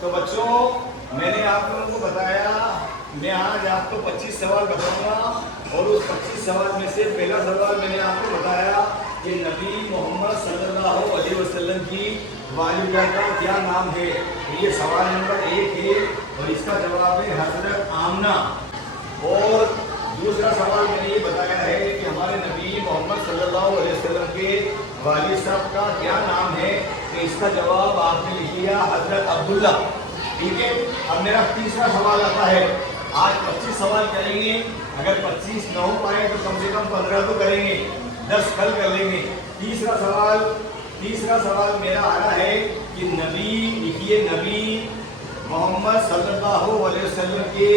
तो बच्चों, मैंने आप लोगों को बताया, मैं आज आपको 25 सवाल बताऊंगा और उस 25 सवाल में से पहला सवाल मैंने आपको बताया कि नबी मोहम्मद सल्लल्लाहु अलैहि वसल्लम की वालिदा का क्या नाम है। ये सवाल नंबर 1 है और इसका जवाब है हजरत आमना। और दूसरा सवाल मैंने ये बताया है कि हमारे नबी मोहम्मद सल्लल्लाहु अलैहि वसल्लम के वालिद साहब का क्या नाम है, तो इसका जवाब आपने लिख लिया हजरत अब्दुल्ला। ठीक है, अब मेरा तीसरा सवाल आता है। आज 25 सवाल करेंगे, अगर 25 न हो पाए तो कम से कम 15 तो करेंगे, 10 कल कर लेंगे। तीसरा सवाल मेरा आ रहा है कि नबी, लिखिए नबी मोहम्मद सल्लल्लाहु अलैहि वसल्लम के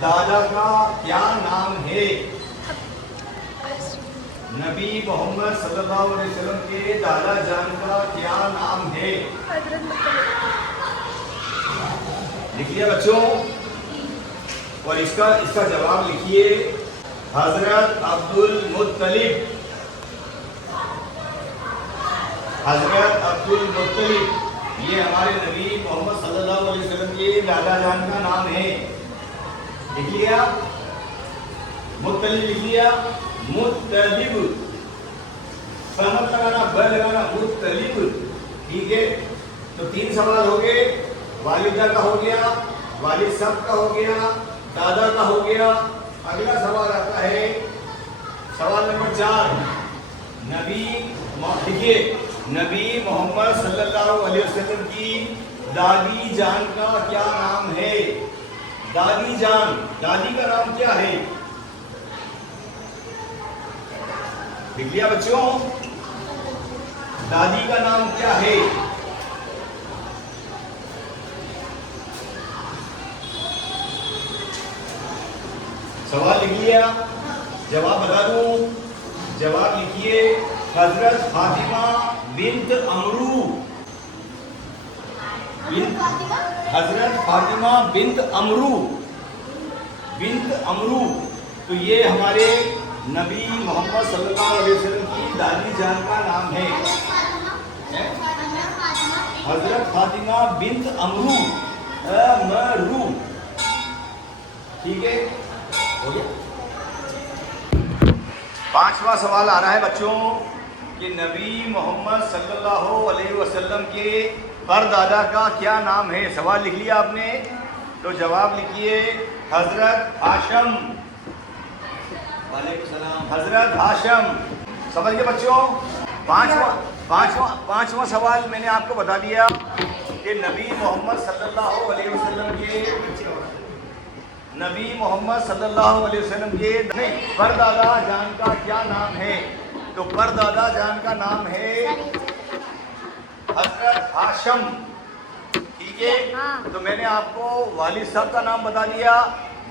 दादा का क्या नाम है। नबी मोहम्मद सल्लल्लाहु अलैहि वसल्लम के दादा जान का क्या नाम है। लिखिए बच्चों, और इसका जवाब लिखिए हजरत अब्दुल मुत्तलिब। हजरत अब्दुल मुत्तलिब, ये हमारे नबी मोहम्मद सल्लल्लाहु अलैहि वसल्लम के दादा जान का नाम है। लिख लिया, मुत्तलिब लिख लिया, मुत्तलिब, सहमत लगाना, ब लगाना, मुत्तलिब। ठीक है, तो 3 सवाल हो गए, वालिदा का हो गया, वालिद साहब का हो गया, दादा का हो गया। अगला सवाल आता है सवाल नंबर 4। लिखिए नबी मोहम्मद सल्लल्लाहु अलैहि वसल्लम की दादी जान का क्या नाम है। दादी जान, दादी का नाम क्या है। लिख लिया बच्चों, दादी का नाम क्या है। सवाल लिख लिया, जवाब बता दूं। जवाब लिखिए हजरत फातिमा बिन्त अमरू। हजरत फातिमा बिन्त अमरू, बिन्त अमरू। तो ये हमारे नबी मोहम्मद सल्लल्लाहु अलैहि वसल्लम की दादी जान का नाम है। हजरत फातिमा बिन्त अमरू, अमरू। ठीक है, हो गया। 5वां सवाल आ रहा है बच्चों कि नबी मोहम्मद सल्लल्लाहु अलैहि वसल्लम के परदादा का क्या नाम है। सवाल लिख लिया आपने, तो जवाब लिखिए हजरत हाशम। वालेकुम सलाम, हजरत हाशम। समझ गए बच्चों। पांचवा सवाल मैंने आपको बता दिया कि नबी मोहम्मद सल्लल्लाहु अलैहि वसल्लम के परदादा जान का क्या नाम है। तो परदादा जान का नाम है हजरत हाशम। ठीक है, तो मैंने आपको वालिद साहब का नाम बता दिया,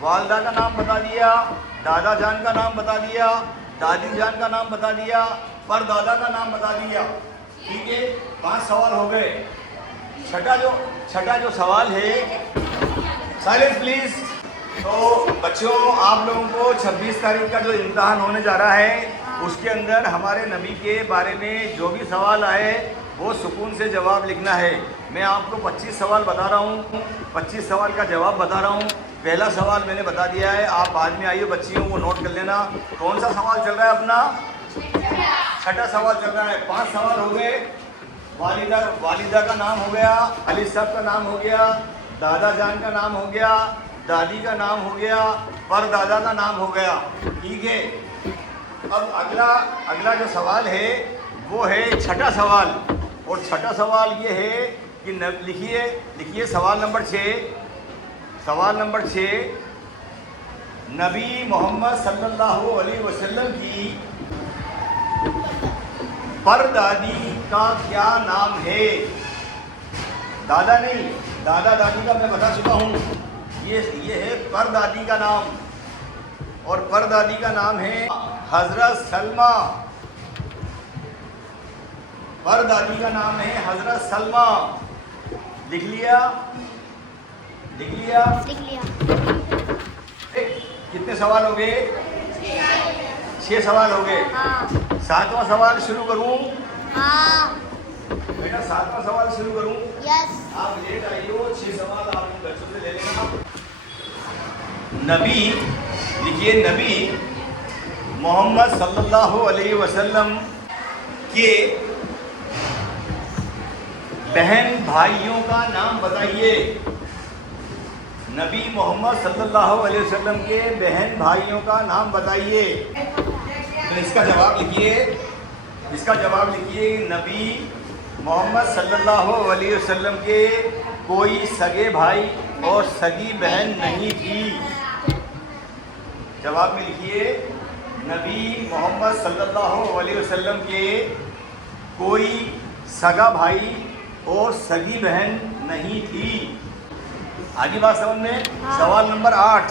वालदा का नाम बता दिया, दादा जान का नाम बता दिया, दादी जान का नाम बता दिया, परदादा का नाम बता दिया। ठीक है, 5 सवाल हो गए। छठा जो सवाल है, साइलेंस प्लीज। तो बच्चों, आप लोगों को 26 तारीख का जो इम्तिहान होने जा रहा है, उसके अंदर हमारे नबी के बारे में जो भी सवाल आए वो सुकून से जवाब लिखना है। मैं आपको 25 सवाल बता रहा हूँ, 25 सवाल का जवाब बता रहा हूँ। पहला सवाल मैंने बता दिया है, आप बाद में आइए बच्चियों, वो नोट कर लेना। कौन सा सवाल चल रहा है अपना? छठा सवाल चल रहा है। 5 सवाल हो गए। वालिदा का नाम हो गया, वालिद साहब का नाम हो गया, दादा जान का नाम हो गया, दादी का नाम हो गया, परदादा का नाम हो गया। ठीक है, अब अगला जो सवाल है वो है छठा सवाल। और छठा सवाल ये है कि लिखिए सवाल नंबर 6। नबी मोहम्मद सल्लल्लाहु अलैहि वसल्लम की परदादी का क्या नाम है। दादा नहीं, दादा दादी का मैं बता चुका हूँ। ये है परदादी का नाम, और परदादी का नाम है हजरत सलमा। परदादी का नाम है हजरत सलमा। लिख लिया। कितने सवाल हो गए? 6 सवाल हो गए। 7वां सवाल शुरू करूं? बेटा 7वां सवाल शुरू करूं? यस। आप लेट आई हो, 6 सवाल आप बच्चों से ले लेना। नबी लिखिए, नबी मोहम्मद सल्लल्लाहु अलैहि वसल्लम के बहन भाइयों का नाम बताइए। नबी मोहम्मद सल्लल्लाहु अलैहि वसल्लम के बहन भाइयों का नाम बताइए। तो इसका जवाब लिखिए, इसका जवाब लिखिए, नबी मोहम्मद सल्लल्लाहु अलैहि वसल्लम के कोई सगे भाई और सगी बहन नहीं थी। जवाब में लिखिए, नबी मोहम्मद सल्लल्लाहु अलैहि वसल्लम के कोई सगा भाई और सगी बहन नहीं थी। आगे बात समझ में? हाँ। सवाल नंबर 8।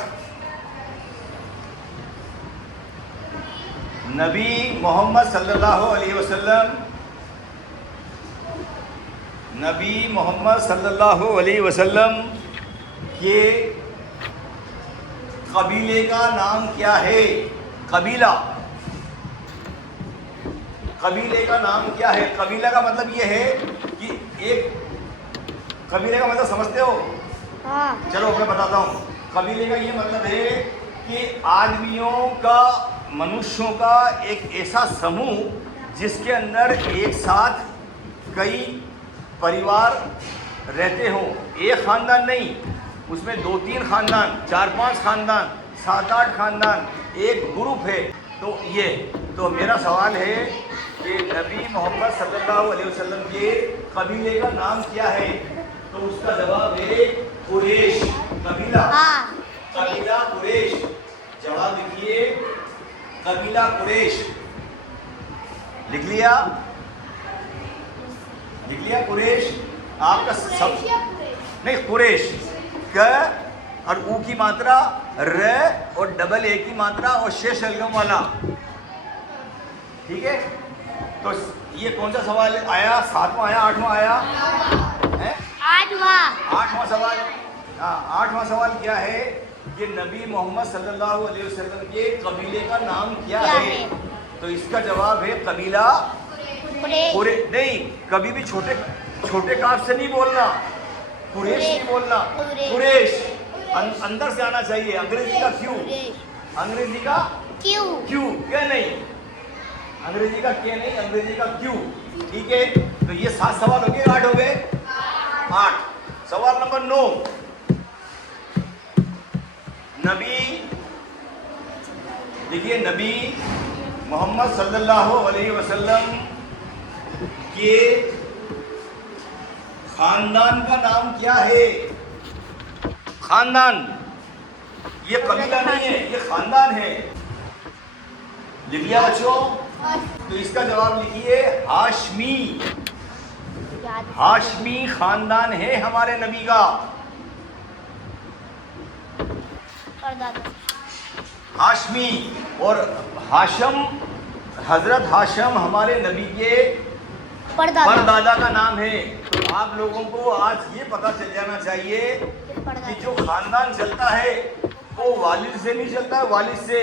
नबी मोहम्मद सल्लल्लाहु अलैहि वसल्लम, नबी मोहम्मद सल्लल्लाहु अलैहि वसल्लम के कबीले का नाम क्या है? कबीला, कबीले का नाम क्या है? कबीला का मतलब ये है कि एक, कबीले का मतलब समझते हो? हाँ। चलो मैं बताता हूँ। कबीले का ये मतलब है कि आदमियों का, मनुष्यों का एक ऐसा समूह जिसके अंदर एक साथ कई परिवार रहते हों। एक खानदान नहीं, उसमें 2-3 खानदान, 4-5 खानदान, 7-8 खानदान, एक ग्रुप है। तो ये, तो मेरा सवाल है कि नबी मोहम्मद सल्लल्लाहु अलैहि वसल्लम के कबीले का नाम क्या है? तो उसका जवाब है कुरैश। कबीला, हाँ। कबीला कुरैश। जवाब लिखिए, कबीला कुरैश। लिख लिया? लिख लिया कुरैश? आपका सब नहीं, कुरैश क और ऊ की मात्रा र और डबल ए की मात्रा और शेष अलगम वाला। ठीक है? तो ये कौन सा सवाल आया? 7वां आया, 8वां आया? है 8वां सवाल। हाँ, 8वां सवाल क्या है कि नबी मोहम्मद सल्लल्लाहु अलैहि वसल्लम के कबीले का नाम क्या है? तो इसका जवाब है कबीला कुरैश। नहीं, कभी भी छोटे छोटे काफ से नहीं बोलना, कुरैश नहीं बोलना, कुरैश अंदर से आना चाहिए। अंग्रेजी का क्यों, अंग्रेजी का क्यों, क्यों, क्या नहीं, अंग्रेजी का क्या नहीं, अंग्रेजी का क्यों। ठीक है? तो ये 7 सवाल हो गए, 8 हो गए? 8। सवाल नंबर 9। नबी देखिए, नबी मोहम्मद सल्लल्लाहु अलैहि वसल्लम के खानदान का नाम क्या है? खानदान, ये कबीला नहीं है, ये खानदान है। लिख लिया बच्चों? तो इसका जवाब लिखिए, हाशमी। हाशमी खानदान है हमारे नबी का। हाशमी और हाशम, हजरत हाशम हमारे नबी के परदादा का नाम है। तो आप लोगों को आज ये पता चल जाना चाहिए कि जो खानदान चलता है वो वालिद से नहीं चलता है, वालिद से,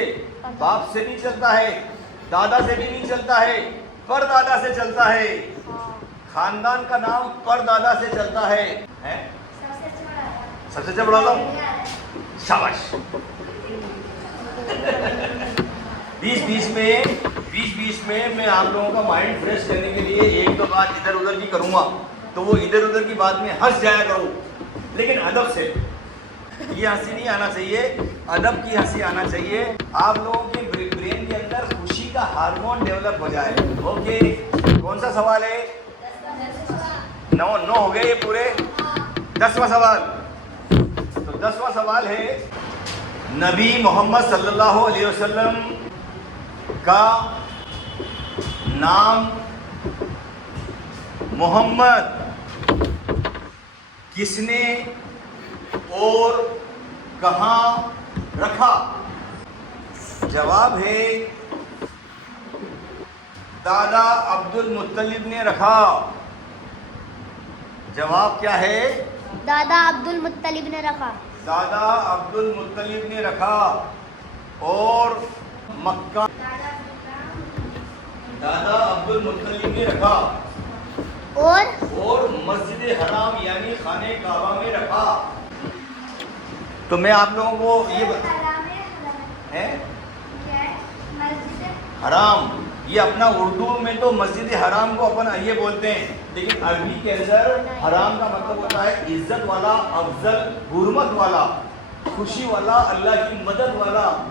बाप से नहीं चलता है, दादा से भी नहीं चलता है, परदादा से चलता है। खानदान का नाम परदादा से चलता है, हैं? सबसे अच्छा बढ़ाता हूँ, शाबाश। बीच में मैं आप लोगों का माइंड फ्रेश करने के लिए 1-2 बात इधर उधर की करूँगा, तो वो इधर उधर की बात में हंस जाया करो, लेकिन अदब से। ये हंसी नहीं आना चाहिए, अदब की हंसी आना चाहिए। आप लोगों के ब्रेन के अंदर खुशी का हार्मोन डेवलप हो जाए। ओके, कौन सा सवाल है? 9 हो गए ये पूरे। 10वां सवाल। तो 10वां सवाल है, नबी मोहम्मद सल्लल्लाहु अलैहि वसल्लम का नाम मोहम्मद किसने और कहाँ रखा? जवाब है दादा अब्दुल मुत्तलिब ने रखा। जवाब क्या है? दादा अब्दुल मुत्तलिब ने रखा। दादा अब्दुल मुत्तलिब ने रखा। और मक्का, दादा अब्दुल मुत्तलिब ने रखा। और मस्जिद हराम यानी खाने काबा में रखा। तो मैं आप लोगों को ये है हराम, ये अपना उर्दू में तो मस्जिद हराम को अपन ये बोलते हैं, लेकिन अरबी के अंदर हराम का मतलब होता है इज्जत वाला, अफजल, हुर्मत वाला, खुशी वाला, अल्लाह की मदद वाला।